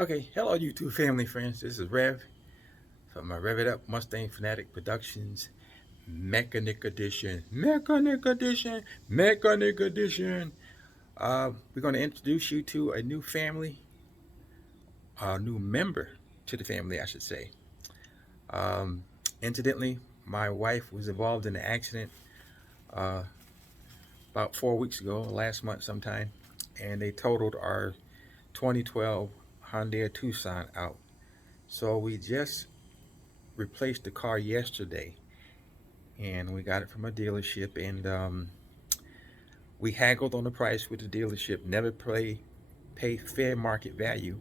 Okay, hello YouTube family friends. This is Rev from my Rev It Up Mustang Fanatic Productions Mechanic Edition. Mechanic Edition. Mechanic Edition. We're going to introduce you to a new family, a new member to the family, I should say. Um, Incidentally, my wife was involved in an accident uh, about 4 weeks ago, last month sometime, and they totaled our 2012 Hyundai Tucson out. So we just replaced the car yesterday, and we got it from a dealership, and we haggled on the price with the dealership. Never pay fair market value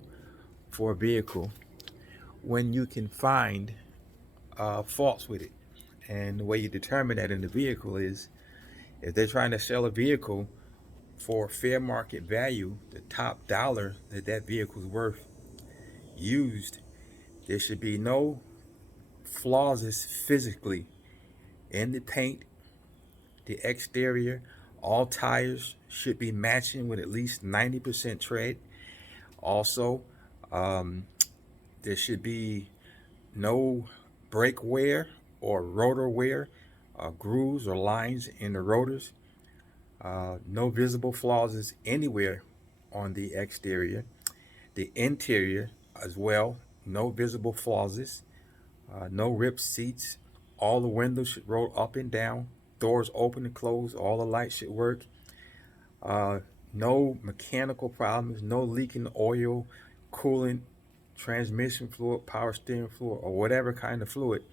for a vehicle when you can find faults with it. And the way you determine that in the vehicle is if they're trying to sell a vehicle for fair market value, the top dollar that that vehicle is worth used, there should be no flaws physically in the paint, the exterior. All tires should be matching with at least 90% tread. Also, um, there should be no brake wear or rotor wear, grooves or lines in the rotors. No visible flaws anywhere on the exterior. The interior as well, no visible flaws. No ripped seats. All the windows should roll up and down. Doors open and close. All the lights should work. Uh, no mechanical problems. No leaking oil, coolant, transmission fluid, power steering fluid, or whatever kind of fluid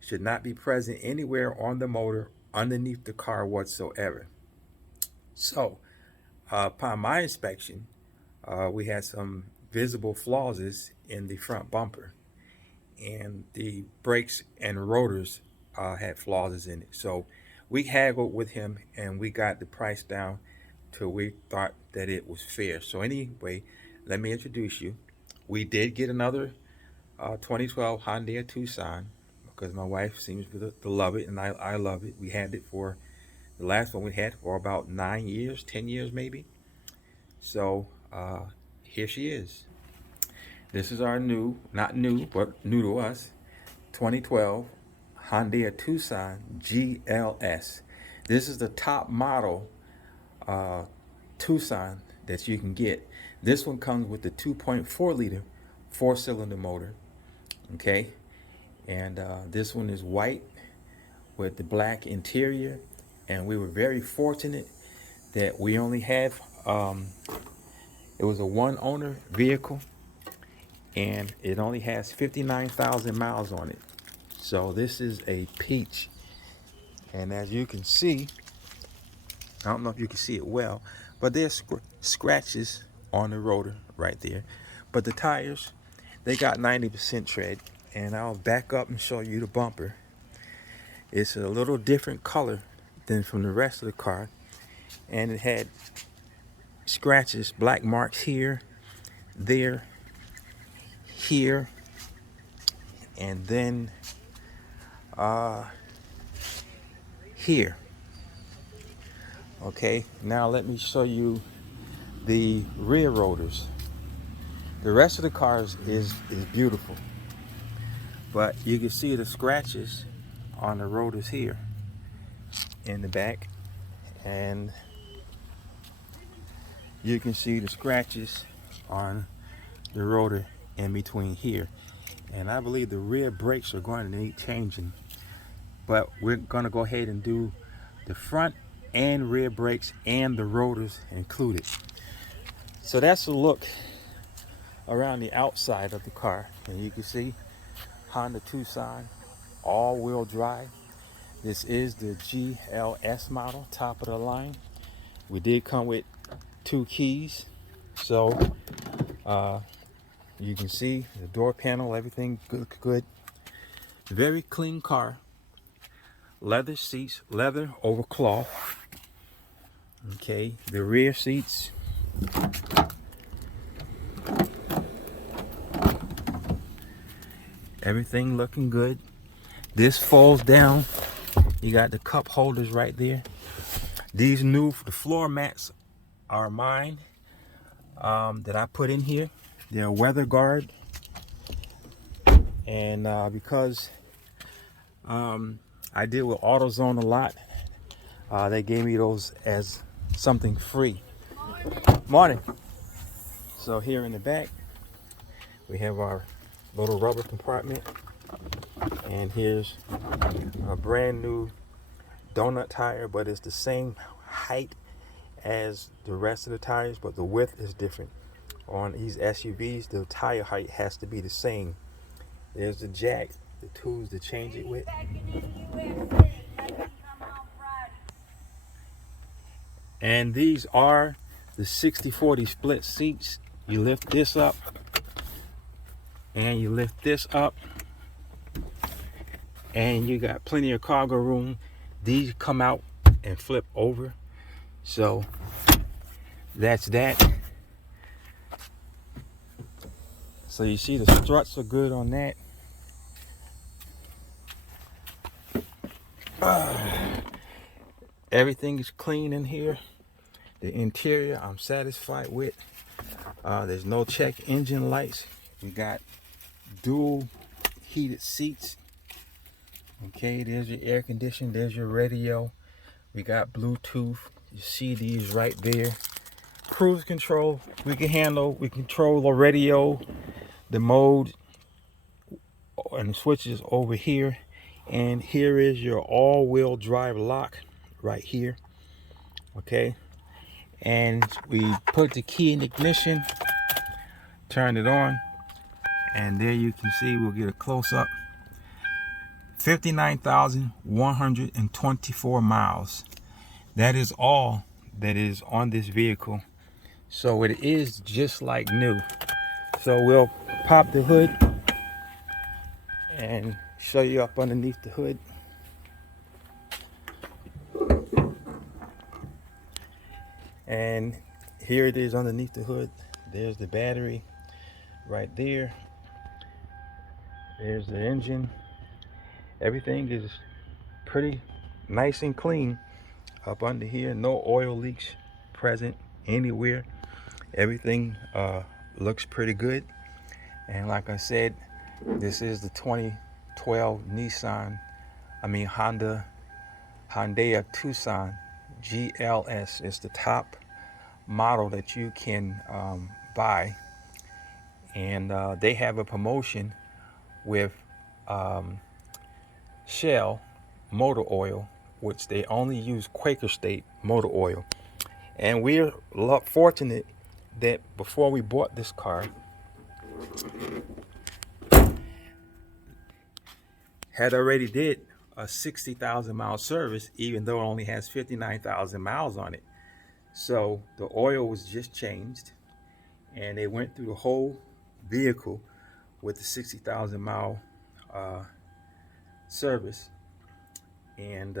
should not be present anywhere on the motor underneath the car whatsoever. So, upon my inspection, we had some visible flaws in the front bumper, and the brakes and rotors had flaws in it. So we haggled with him and we got the price down till we thought that it was fair. So anyway, let me introduce you. We did get another 2012 Hyundai Tucson because my wife seems to love it and I love it. We had it for the last one we had for about 9 years, 10 years maybe. So here she is. This is our new, not new, but new to us, 2012 Hyundai Tucson GLS. This is the top model uh, Tucson that you can get. This one comes with the 2.4 liter four-cylinder motor. Okay, and this one is white with the black interior, and we were very fortunate that we only had it was a one owner vehicle, and it only has 59,000 miles on it. So this is a peach, and as you can see, I don't know if you can see it well, but there's scratches on the rotor right there. But the tires, they got 90% tread, and I'll back up and show you the bumper. It's a little different color than from the rest of the car, and it had scratches, black marks here, there, here, and then here. Okay, now let me show you the rear rotors. The rest of the cars is beautiful, but you can see the scratches on the rotors here in the back, and you can see the scratches on the rotor in between here. And I believe the rear brakes are going to need changing, but we're going to go ahead and do the front and rear brakes and the rotors included. So that's a look around the outside of the car, and you can see Honda Tucson all-wheel drive. This is the GLS model, top of the line. We did come with 2 keys, so you can see the door panel, everything good. Very clean car. Leather seats, leather over cloth. Okay, the rear seats, everything looking good. This folds down. You got the cup holders right there. These the floor mats are mine, that I put in here. They're weather guard, and because I deal with AutoZone a lot, they gave me those as something free. Morning. So here in the back, we have our little rubber compartment, and here's a brand new donut tire, but it's the same height as the rest of the tires, but the width is different. On these SUVs, the tire height has to be the same. There's the jack, the tools to change it with. And these are the 60-40 split seats. You lift this up and you lift this up, and you got plenty of cargo room. These come out and flip over. So that's that. So you see the struts are good on that. Everything is clean in here. The interior I'm satisfied with. There's no check engine lights. We got dual heated seats. Okay, there's your air conditioning, there's your radio. We got Bluetooth. You see these right there. Cruise control, we control the radio, the mode, and the switches over here. And here is your all-wheel drive lock right here. Okay, and we put the key in ignition, turn it on, and there you can see, we'll get a close-up. 59,124 miles. That is all that is on this vehicle. So it is just like new. So we'll pop the hood and show you up underneath the hood. And here it is underneath the hood. There's the battery right there. There's the engine. Everything is pretty nice and clean up under here. No oil leaks present anywhere. Everything looks pretty good. And like I said, this is the 2012 Hyundai Tucson GLS. It's the top model that you can buy, and they have a promotion with Shell motor oil, which they only use Quaker State motor oil. And we're fortunate that before we bought this car, had already did a 60,000 mile service, even though it only has 59,000 miles on it. So the oil was just changed, and they went through the whole vehicle with the 60,000 mile service. And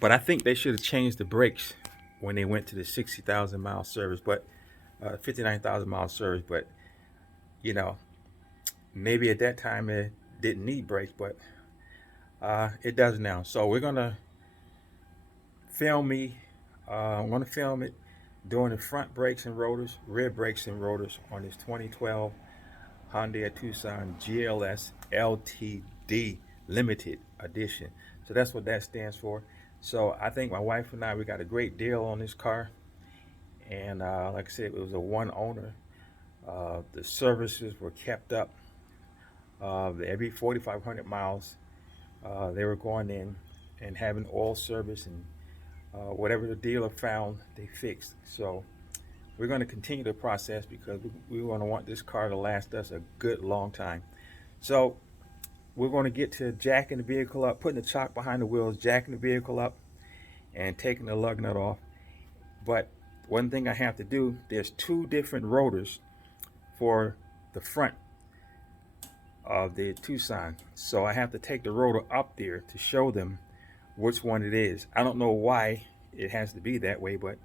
but I think they should have changed the brakes when they went to the 60,000 mile service, but 59,000 mile service. But you know, maybe at that time it didn't need brakes, but it does now. So we're gonna film I'm gonna film it doing the front brakes and rotors, rear brakes and rotors on this 2012 Hyundai Tucson GLS LTD Limited Edition. So that's what that stands for. So I think my wife and I, we got a great deal on this car. And like I said, it was a one owner. The services were kept up. Every 4,500 miles, they were going in and having oil service, and whatever the dealer found, they fixed. So we're going to continue the process because we want this car to last us a good long time. So we're going to get to jacking the vehicle up, putting the chock behind the wheels, jacking the vehicle up, and taking the lug nut off. But one thing I have to do, there's two different rotors for the front of the Tucson. So I have to take the rotor up there to show them which one it is. I don't know why it has to be that way, but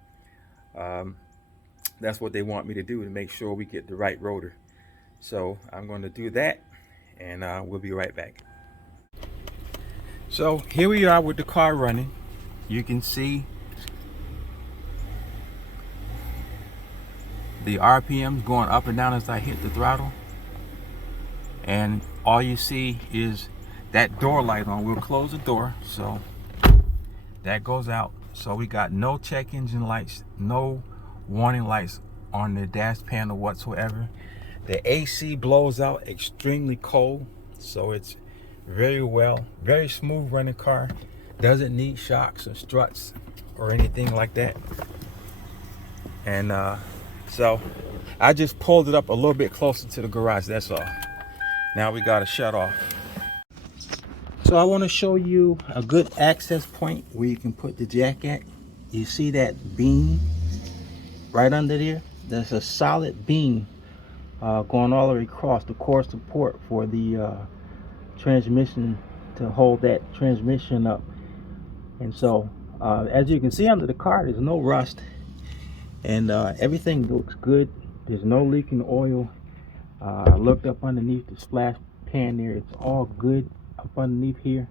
that's what they want me to do to make sure we get the right rotor. So I'm going to do that, and we'll be right back. So here we are with the car running. You can see the RPMs going up and down as I hit the throttle. And all you see is that door light on. We'll close the door, so that goes out. So we got no check engine lights, no warning lights on the dash panel whatsoever. The AC blows out extremely cold, so it's very smooth running car. Doesn't need shocks or struts or anything like that. And so I just pulled it up a little bit closer to the garage, that's all. Now we got to shut off. So I want to show you a good access point where you can put the jack at. You see that beam right under there? There's a solid beam going all the way across the core support for the transmission to hold that transmission up. And so as you can see under the car, there's no rust, and everything looks good. There's no leaking oil. I looked up underneath the splash pan there. It's all good up underneath here.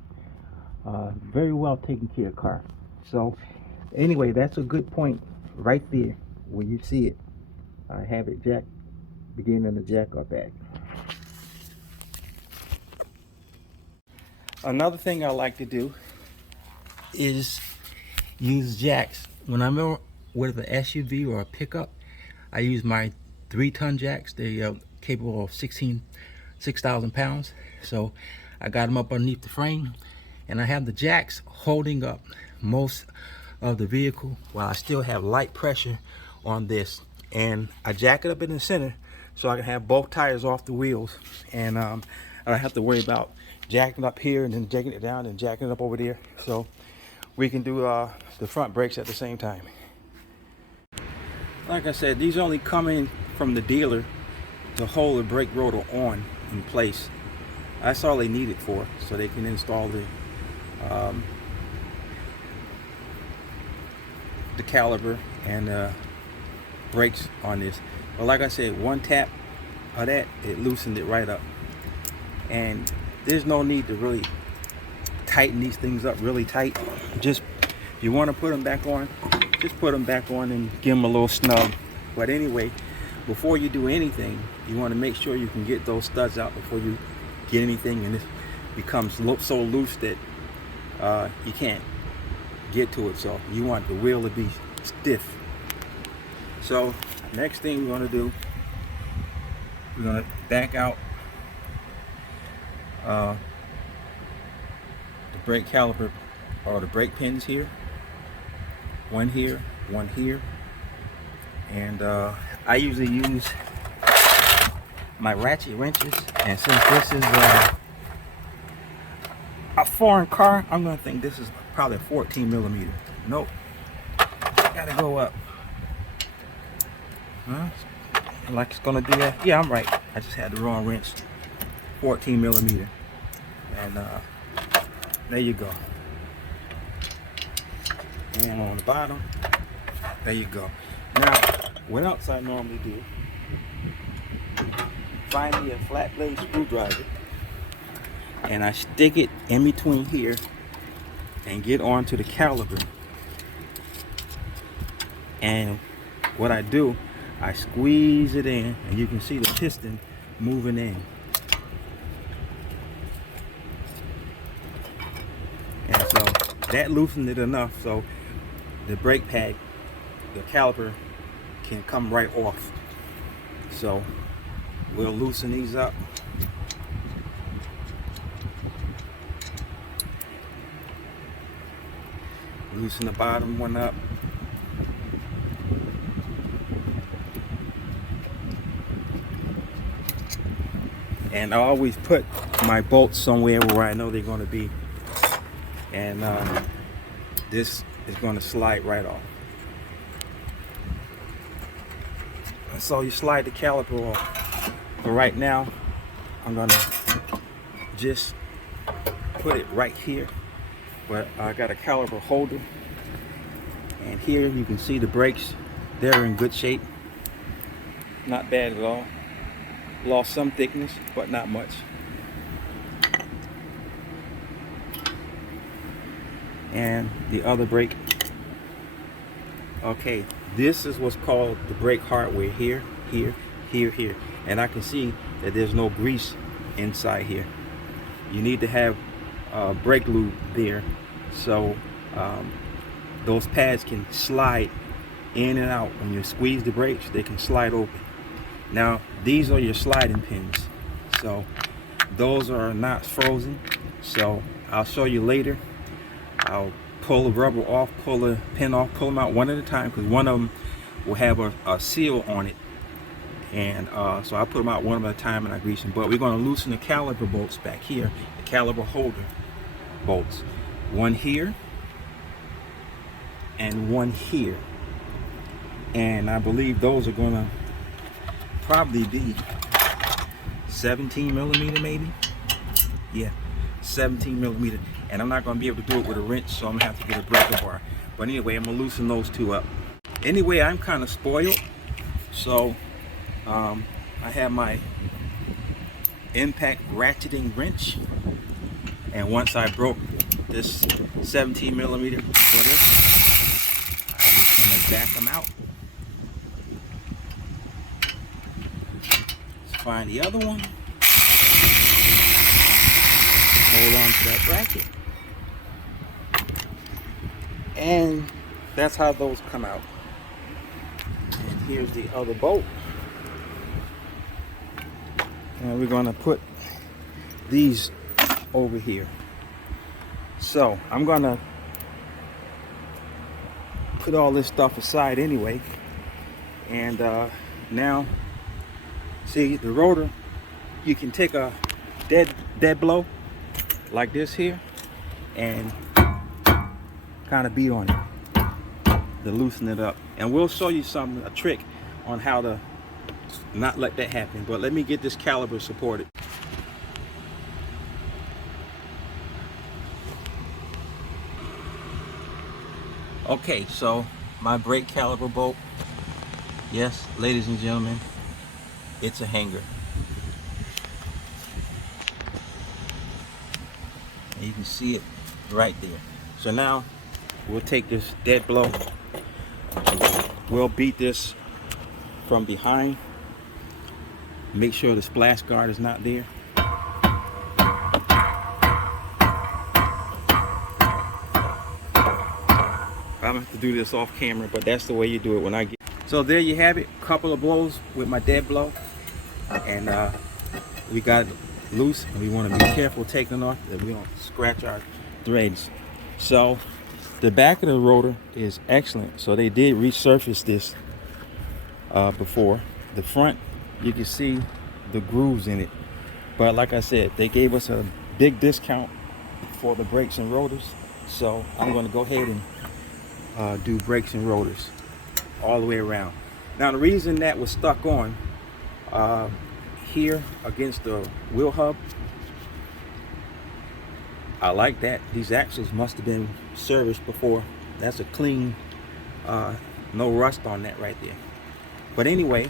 Very well taken care of car. So anyway, that's a good point right there where you see it. I have it beginning to jack up at. Another thing I like to do is use jacks. When I'm with an SUV or a pickup, I use my 3-ton jacks. They are capable of 6,000 pounds. So I got them up underneath the frame, and I have the jacks holding up most of the vehicle while I still have light pressure on this. And I jack it up in the center so I can have both tires off the wheels, and I don't have to worry about jacking up here and then jacking it down and jacking it up over there. So we can do the front brakes at the same time. Like I said, these only come in from the dealer to hold the brake rotor on in place. That's all they need it for, so they can install the caliper and brakes on this. But like I said, one tap of that, it loosened it right up. And there's no need to really tighten these things up really tight. Just, if you want to put them back on, just put them back on and give them a little snug. But anyway, before you do anything, you want to make sure you can get those studs out before you get anything, and it becomes so loose that you can't get to it. So you want the wheel to be stiff. So next thing we're going to do, we're going to back out the brake caliper, or the brake pins here. One here, one here. And I usually use my ratchet wrenches, and since this is a foreign car, I'm going to think this is probably a 14 millimeter. Nope, gotta go up. Huh? Like it's gonna do that. Yeah, I'm right, I just had the wrong wrench. 14 millimeter. And there you go. And on the bottom, there you go. Now, what else I normally do, find me a flat blade screwdriver, and I stick it in between here and get onto the caliper. And what I do, I squeeze it in, and you can see the piston moving in. And so that loosened it enough so the brake pad, the caliper, can come right off. So we'll loosen these up. Loosen the bottom one up. And I always put my bolts somewhere where I know they're going to be. And this is going to slide right off. So you slide the caliper off. But right now, I'm going to just put it right here. But I got a caliper holder. And here you can see the brakes. They're in good shape. Not bad at all. Lost some thickness, but not much. And the other brake Okay, this is what's called the brake hardware here, here, here. And I can see that there's no grease inside here. You need to have brake lube there, so those pads can slide in and out. When you squeeze the brakes, they can slide open. Now, these are your sliding pins. So those are not frozen. So I'll show you later. I'll pull the rubber off, pull the pin off, pull them out one at a time, because one of them will have a seal on it. And so I put them out one at a time and I grease them. But we're going to loosen the caliper bolts back here, the caliper holder bolts. One here and one here. And I believe those are going to probably be 17 millimeter maybe. Yeah, 17 millimeter. And I'm not going to be able to do it with a wrench, so I'm going to have to get a breaker bar. But anyway, I'm going to loosen those two up. Anyway, I'm kind of spoiled. So I have my impact ratcheting wrench. And once I broke this 17 millimeter footer, I'm just going to back them out. Let's find the other one. Hold on to that bracket. And that's how those come out. And here's the other bolt. And we're going to put these over here. So I'm going to put all this stuff aside anyway. And now, see the rotor, you can take a dead blow like this here and kind of beat on it to loosen it up. And we'll show you a trick on how to not let that happen. But let me get this caliper supported. Okay, so my brake caliper bolt, yes, ladies and gentlemen, it's a hanger. And you can see it right there. So now we'll take this dead blow. We'll beat this from behind. Make sure the splash guard is not there. I'm gonna have to do this off camera, but that's the way you do it when I get. So there you have it. Couple of blows with my dead blow, and we got it loose, and we want to be careful taking off that we don't scratch our threads. So the back of the rotor is excellent. So they did resurface this before. The front, you can see the grooves in it, but like I said, they gave us a big discount for the brakes and rotors. So I'm going to go ahead and do brakes and rotors all the way around. Now the reason that was stuck on here against the wheel hub, I like that. These axles must have been serviced before. That's a clean, no rust on that right there. But anyway,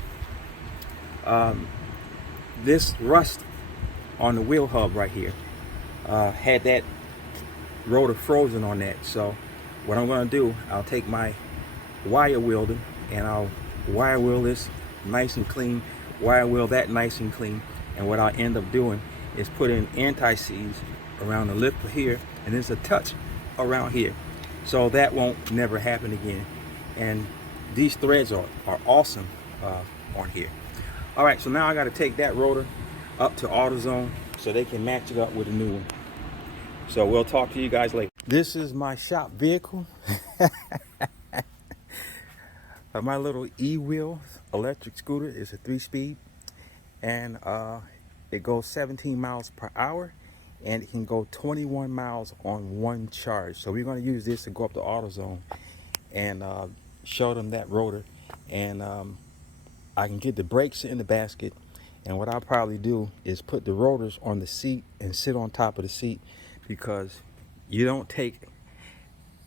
this rust on the wheel hub right here had that rotor frozen on that. So what I'm going to do, I'll take my wire welder and I'll wire wheel this nice and clean, wire wheel that nice and clean. And what I'll end up doing is putting anti-seize around the lip here, and there's a touch around here, so that won't never happen again. And these threads are awesome on here. All right, so now I got to take that rotor up to AutoZone so they can match it up with a new one. So we'll talk to you guys later. This is my shop vehicle. My little e-wheel electric scooter is a 3-speed, and it goes 17 miles per hour, and it can go 21 miles on one charge. So we're going to use this to go up to AutoZone and show them that rotor, and I can get the brakes in the basket. And what I'll probably do is put the rotors on the seat and sit on top of the seat, because you don't take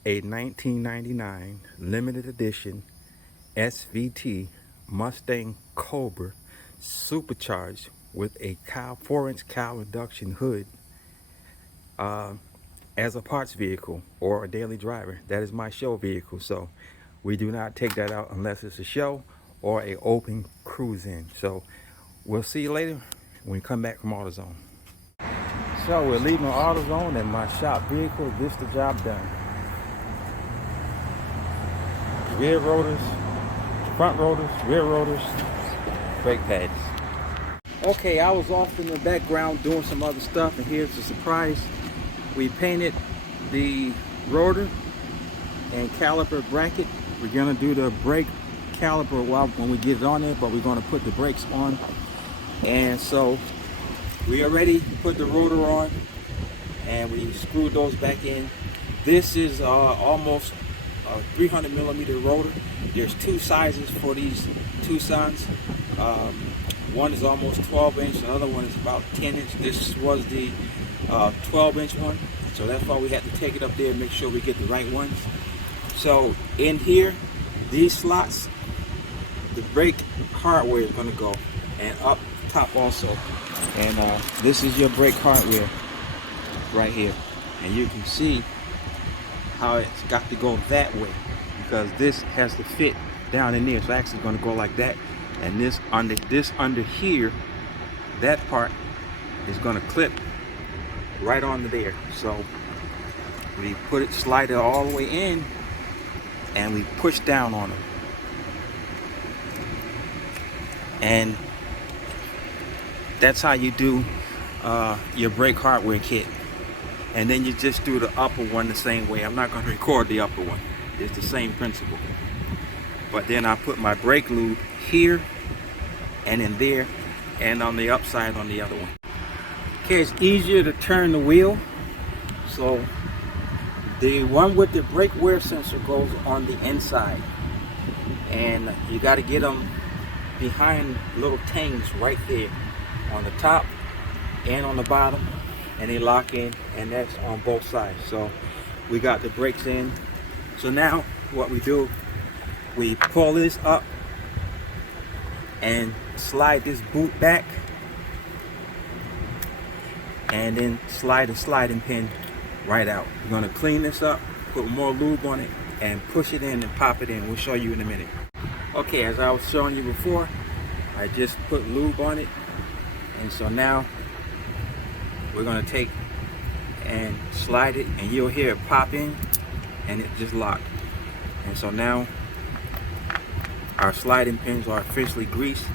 a 1999 limited edition SVT Mustang Cobra supercharged with a 4-inch cowl induction hood as a parts vehicle or a daily driver. That is my show vehicle. So We do not take that out unless it's a show or a open cruise in. So we'll see you later when we come back from AutoZone. So we're leaving AutoZone and my shop vehicle. This the job done. Rear rotors, front rotors, rear rotors, brake pads. Okay, I was off in the background doing some other stuff, and here's a surprise. We painted the rotor and caliper bracket. We're gonna do the brake caliper when we get it on there, but we're gonna put the brakes on. And so we already put the rotor on and we screwed those back in. This is almost a 300 millimeter rotor. There's two sizes for these Tucsons. One is almost 12 inch, the other one is about 10 inch. This was the 12 inch one, so that's why we had to take it up there and make sure we get the right ones. So in here, these slots, the brake hardware is going to go, and up top also. And this is your brake hardware right here, and you can see how it's got to go that way because this has to fit down in there. So actually it's going to go like that, and this under here, that part is going to clip right onto there. So we slide it all the way in, and we push down on them. And that's how you do your brake hardware kit. And then you just do the upper one the same way. I'm not going to record the upper one. It's the same principle. But then I put my brake lube here and in there and on the upside on the other one. Okay, it's easier to turn the wheel. So the one with the brake wear sensor goes on the inside. And you got to get them behind little tangs right there on the top and on the bottom, and they lock in, and that's on both sides. So we got the brakes in. So now what we do, we pull this up and slide this boot back, and then slide the sliding pin right out. We're going to clean this up, put more lube on it, and push it in and pop it in. We'll show you in a minute. Okay, as I was showing you before, I just put lube on it, and so now we're going to take and slide it, and you'll hear it pop in, and it just locked. And so now our sliding pins are officially greased,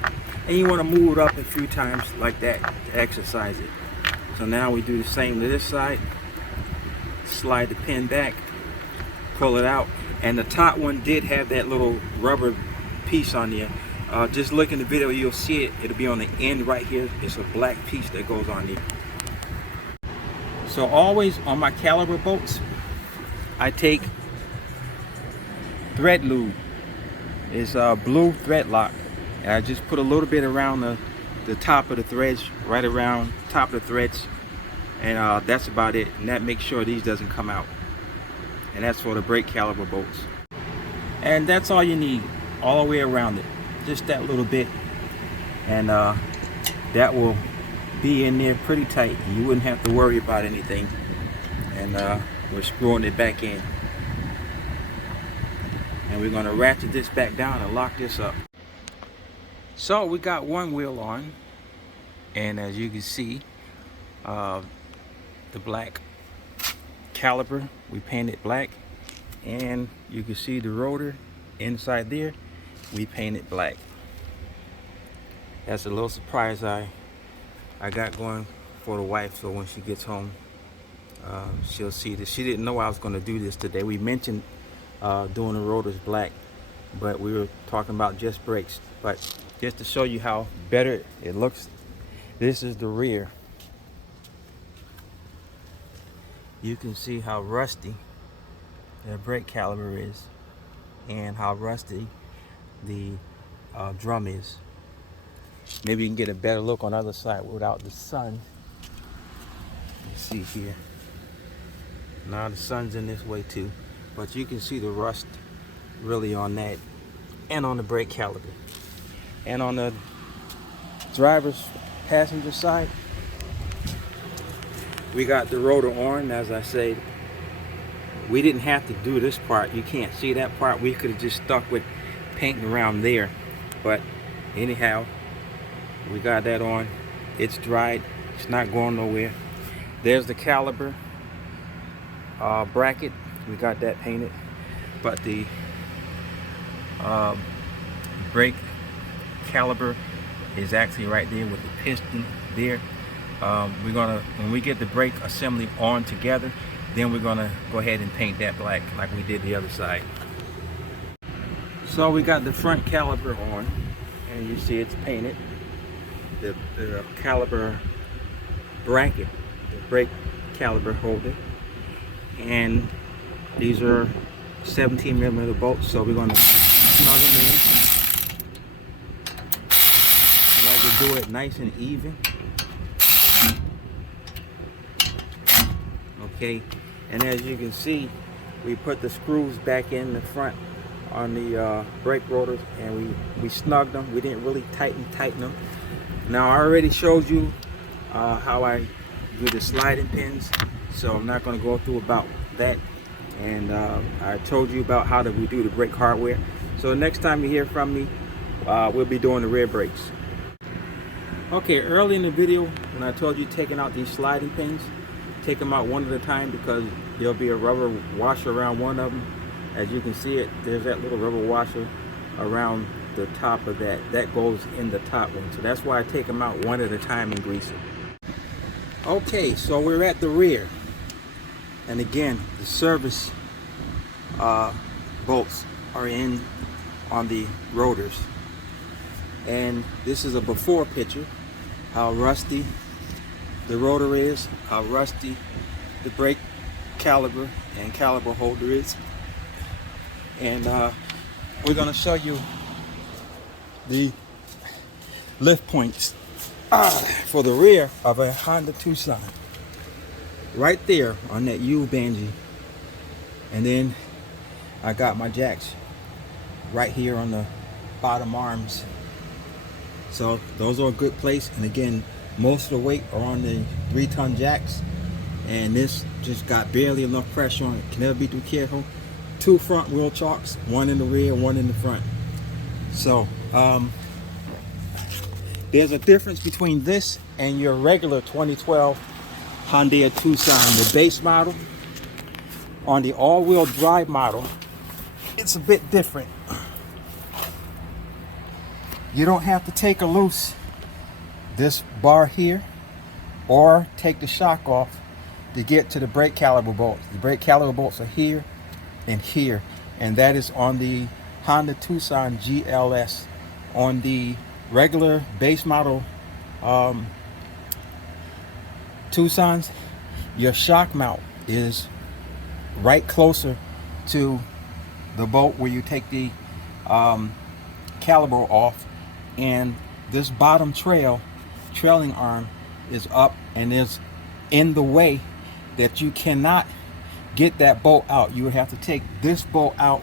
and you want to move it up a few times like that to exercise it. So now we do the same to this side. Slide the pin back, pull it out, and the top one did have that little rubber piece on there. Just look in the video, you'll see it. It'll be on the end right here. It's a black piece that goes on there. So always on my Caliper boats, I take thread lube. It's blue thread lock, and I just put a little bit around the top of the threads, right around top of the threads, and that's about it. And that makes sure these doesn't come out. And that's for the brake caliper bolts. And that's all you need, all the way around it, just that little bit, and that will be in there pretty tight. You wouldn't have to worry about anything. And we're screwing it back in, and we're going to ratchet this back down and lock this up. So we got one wheel on, and as you can see, the black caliper, we painted black, and you can see the rotor inside there, we painted black. That's a little surprise I got going for the wife, so when she gets home, she'll see this. She didn't know I was going to do this today. We mentioned doing the rotors black, but we were talking about just brakes. But just to show you how better it looks, this is the rear. You can see how rusty the brake caliper is, and how rusty the drum is. Maybe you can get a better look on the other side without the sun. You see here. Now the sun's in this way too, but you can see the rust really on that, and on the brake caliper. And on the driver's passenger side, we got the rotor on, as I say. we didn't have to do this part. You can't see that part. We could have just stuck with painting around there, but anyhow, we got that on. It's dried. It's not going nowhere. There's the caliper bracket. We got that painted, but the brake caliper is actually right there with the piston there. We're gonna, when we get the brake assembly on together, then we're gonna go ahead and paint that black like we did the other side. So we got the front caliper on, and you see it's painted. The caliper bracket, the brake caliper holder, and these are 17mm bolts, so we're going to snug them in. We like to do it nice and even. Okay, and as you can see, we put the screws back in the front on the brake rotors, and we snugged them. We didn't really tighten them. Now I already showed you how I do the sliding pins, so I'm not going to go through about that. And I told you about how we do the brake hardware. So the next time you hear from me, we'll be doing the rear brakes. Okay, early in the video when I told you taking out these sliding pins, take them out one at a time because there'll be a rubber washer around one of them. As you can see it, there's that little rubber washer around the top of that. That goes in the top one. So that's why I take them out one at a time and grease them. Okay, so we're at the rear. And again, the service bolts are in on the rotors. And this is a before picture, how rusty the rotor is, how rusty the brake caliper and caliper holder is. And we're going to show you the lift points for the rear of a Hyundai Tucson. Right there on that U-bangee. And then I got my jacks right here on the bottom arms. So those are a good place. And again, most of the weight are on the 3-ton jacks. And this just got barely enough pressure on it. Can never be too careful. 2 front wheel chocks, 1 in the rear, 1 in the front. So there's a difference between this and your regular 2012 Hyundai Tucson. The base model, on the all-wheel drive model, it's a bit different. You don't have to take loose this bar here or take the shock off to get to the brake caliper bolts. The brake caliper bolts are here and here, and that is on the Hyundai Tucson GLS. On the regular base model Tucsons, your shock mount is right closer to the bolt where you take the caliper off, and this bottom trailing arm is up and is in the way that you cannot get that bolt out. You would have to take this bolt out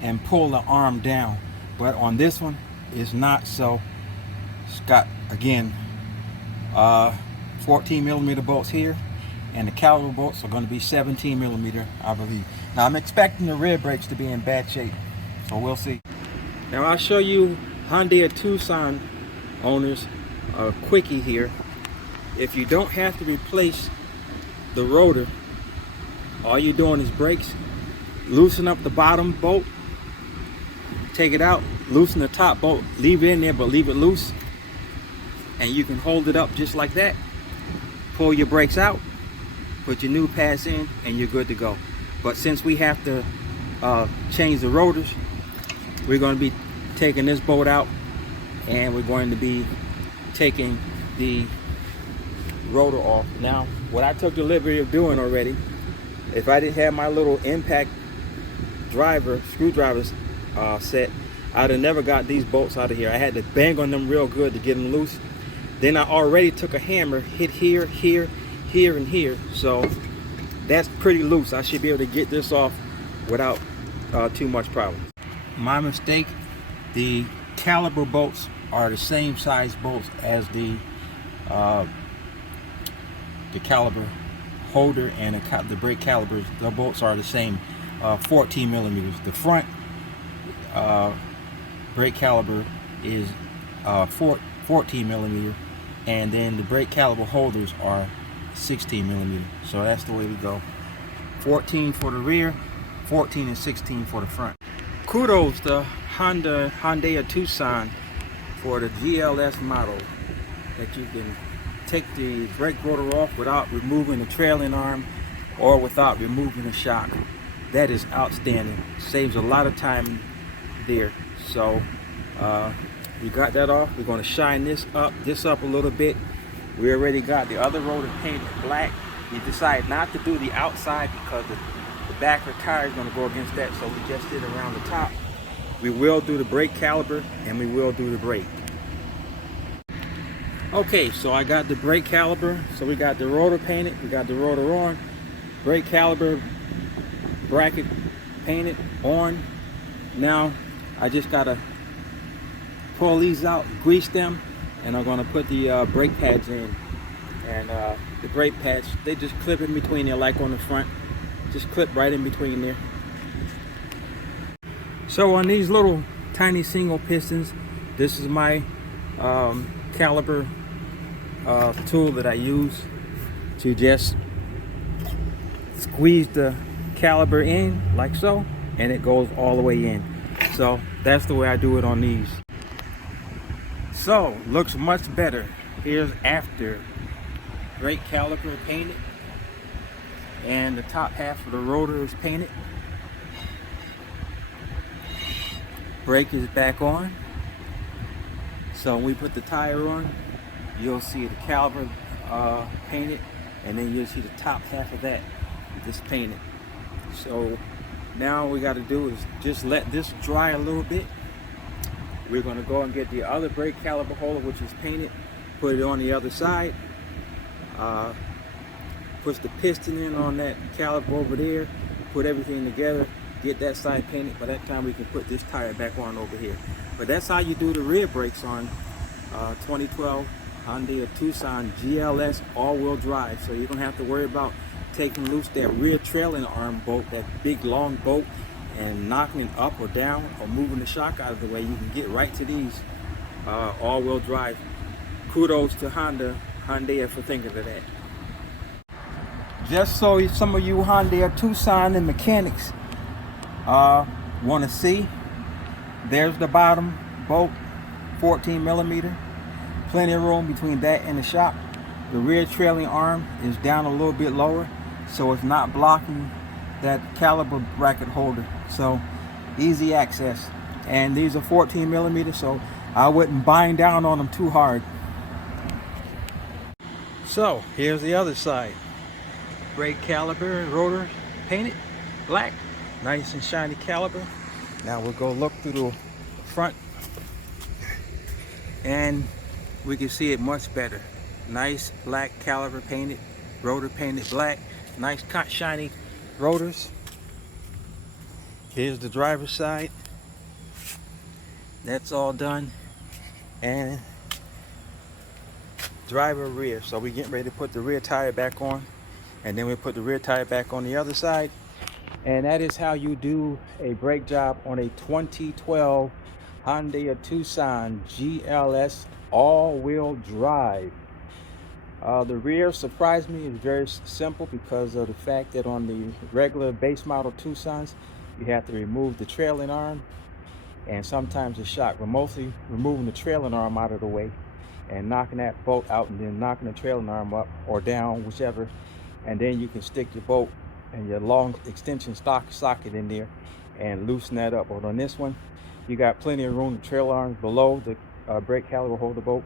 and pull the arm down, but on this one it's not. So it's got, again, 14mm bolts here, and the caliper bolts are going to be 17mm, I believe. Now I'm expecting the rear brakes to be in bad shape, so we'll see. Now I'll show you Hyundai Tucson owners a quickie here. If you don't have to replace the rotor, all you're doing is brakes. Loosen up the bottom bolt, take it out, loosen the top bolt, leave it in there but leave it loose, and you can hold it up just like that. Pull your brakes out, put your new pads in, and you're good to go. But since we have to change the rotors, we're going to be taking this bolt out, and we're going to be taking the rotor off. Now, what I took the liberty of doing already, if I didn't have my little impact screwdrivers set, I'd have never got these bolts out of here. I had to bang on them real good to get them loose. Then I already took a hammer, hit here, here, here, and here. So that's pretty loose. I should be able to get this off without too much problem. My mistake, the caliper bolts are the same size bolts as the caliper holder and the brake calipers, the bolts are the same, 14 millimeters. The front brake caliper is 14 millimeter, and then the brake caliper holders are 16 millimeter. So that's the way we go. 14 for the rear, 14 and 16 for the front. Kudos to Hyundai Tucson for the GLS model, that you can take the brake rotor off without removing the trailing arm or without removing the shock. That is outstanding. Saves a lot of time there. So we got that off. We're going to shine this up a little bit. We already got the other rotor painted black. We decided not to do the outside because the back of the tire is going to go against that, so we just did around the top. We will do the brake caliper and we will do the brake. Okay, so I got the brake caliper. So we got the rotor painted, we got the rotor on, brake caliper bracket painted on. Now I just gotta pull these out, grease them, and I'm gonna put the brake pads in. And the brake pads, they just clip in between there, like on the front. Just clip right in between there. So on these little tiny single pistons, this is my caliper tool that I use to just squeeze the caliper in like so, and it goes all the way in. So that's the way I do it on these. So looks much better. Here's after. Brake caliper painted, and the top half of the rotor is painted. Brake is back on. So when we put the tire on, you'll see the caliper painted, and then you'll see the top half of that just painted. So now all we got to do is just let this dry a little bit. We're going to go and get the other brake caliper holder, which is painted, put it on the other side. Push the piston in on that caliper over there, put everything together, get that side painted. By that time we can put this tire back on over here. But that's how you do the rear brakes on 2012 Hyundai Tucson GLS all-wheel drive. So you don't have to worry about taking loose that rear trailing arm bolt, that big long bolt, and knocking it up or down or moving the shock out of the way. You can get right to these all-wheel drive. Kudos to Hyundai for thinking of that. Just so some of you Hyundai Tucson and mechanics want to see, there's the bottom bolt, 14 millimeter. Plenty of room between that and the shock. The rear trailing arm is down a little bit lower, so it's not blocking that caliper bracket holder. So easy access. And these are 14 millimeter, so I wouldn't bind down on them too hard. So here's the other side. Brake caliper and rotor painted black, nice and shiny caliper. Now we'll go look through the front, and we can see it much better. Nice black caliper painted, rotor painted black, nice shiny rotors. Here's the driver's side. That's all done. And driver rear. So we're getting ready to put the rear tire back on, and then we put the rear tire back on the other side. And that is how you do a brake job on a 2012 Hyundai Tucson GLS all-wheel drive. The rear surprised me. It's very simple because of the fact that on the regular base model Tucsons, you have to remove the trailing arm and sometimes the shock. We're mostly removing the trailing arm out of the way and knocking that bolt out, and then knocking the trailing arm up or down, whichever, and then you can stick your bolt and your long extension socket in there and loosen that up. But on this one, you got plenty of room. The trailer arms below the brake caliper holder bolt.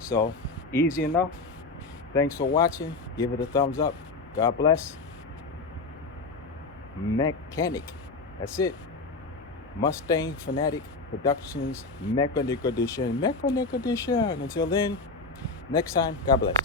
So easy enough. Thanks for watching. Give it a thumbs up. God bless. Mechanic. That's it. Mustang Fanatic Productions Mechanic Edition. Mechanic Edition. Until then, next time, God bless.